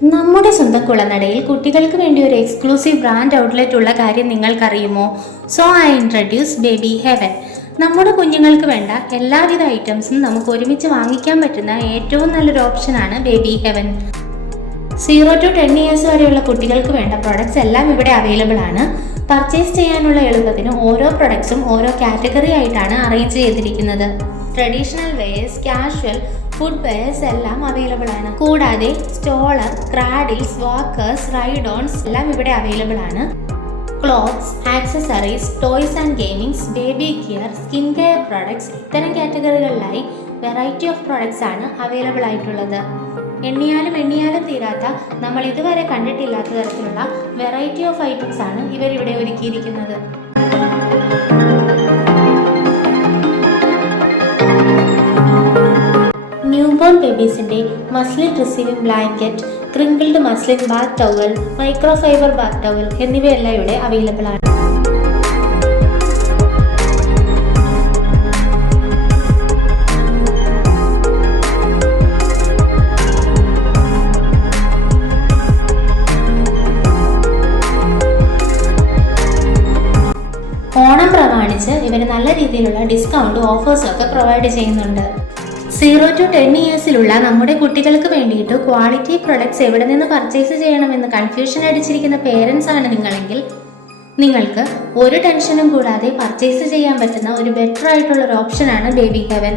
നമ്മുടെ സ്വന്തം കുളനടയിൽ കുട്ടികൾക്ക് വേണ്ടി ഒരു എക്സ്ക്ലൂസീവ് ബ്രാൻഡ് ഔട്ട്ലെറ്റ് ഉള്ള കാര്യം നിങ്ങൾക്കറിയുമോ? So I introduce baby heaven. നമ്മുടെ കുഞ്ഞുങ്ങൾക്ക് വേണ്ട എല്ലാവിധ ഐറ്റംസും നമുക്ക് ഒരുമിച്ച് വാങ്ങിക്കാൻ പറ്റുന്ന ഏറ്റവും നല്ലൊരു ഓപ്ഷനാണ് ബേബി ഹെവൻ. 0 to 10 years വരെയുള്ള കുട്ടികൾക്ക് വേണ്ട പ്രൊഡക്ട്സ് എല്ലാം ഇവിടെ അവൈലബിൾ ആണ്. പർച്ചേസ് ചെയ്യാനുള്ള എളുപ്പത്തിന് ഓരോ പ്രൊഡക്ട്സും ഓരോ കാറ്റഗറി ആയിട്ടാണ് അറേഞ്ച് ചെയ്തിരിക്കുന്നത്. Traditional wears, casual, foot wears എല്ലാം അവൈലബിൾ ആണ്. കൂടാതെ stroller, cradles, walkers, ride ons എല്ലാം ഇവിടെ അവൈലബിൾ ആണ്. Clothes, accessories, toys and gamings, baby care, skin care products ഇത്തരം കാറ്റഗറികളിലായി വെറൈറ്റി ഓഫ് പ്രൊഡക്ട്സ് ആണ് അവൈലബിൾ ആയിട്ടുള്ളത്. എണ്ണിയാലും തീരാത്ത, നമ്മൾ ഇതുവരെ കണ്ടിട്ടില്ലാത്ത തരത്തിലുള്ള വെറൈറ്റി ഓഫ് ഐറ്റംസ് ആണ് ഇവരിവിടെ ഒരുക്കിയിരിക്കുന്നത്. ന്യൂബോൺ ബേബീസിന്റെ muslin receiving blanket, crinkled muslin bath towel, micro fibre bath towel എന്നിവയെല്ലാം ഇവിടെ അവൈലബിൾ ആണ്. ഓണം പ്രമാണിച്ച് ഇവർ നല്ല രീതിയിലുള്ള ഡിസ്കൗണ്ട് ഓഫേഴ്സും ഒക്കെ പ്രൊവൈഡ് ചെയ്യുന്നുണ്ട്. 0 to 10 yearsലുള്ള നമ്മുടെ കുട്ടികൾക്ക് വേണ്ടിയിട്ട് ക്വാളിറ്റി പ്രൊഡക്ട്സ് എവിടെ നിന്ന് പർച്ചേസ് ചെയ്യണമെന്ന് കൺഫ്യൂഷൻ അടിച്ചിരിക്കുന്ന പേരൻസ് ആണ് നിങ്ങളെങ്കിൽ നിങ്ങൾക്ക് ഒരു ടെൻഷനും കൂടാതെ പർച്ചേസ് ചെയ്യാൻ പറ്റുന്ന ഒരു ബെറ്റർ ആയിട്ടുള്ള ഒരു ഓപ്ഷനാണ് ബേബി ഹെവൻ.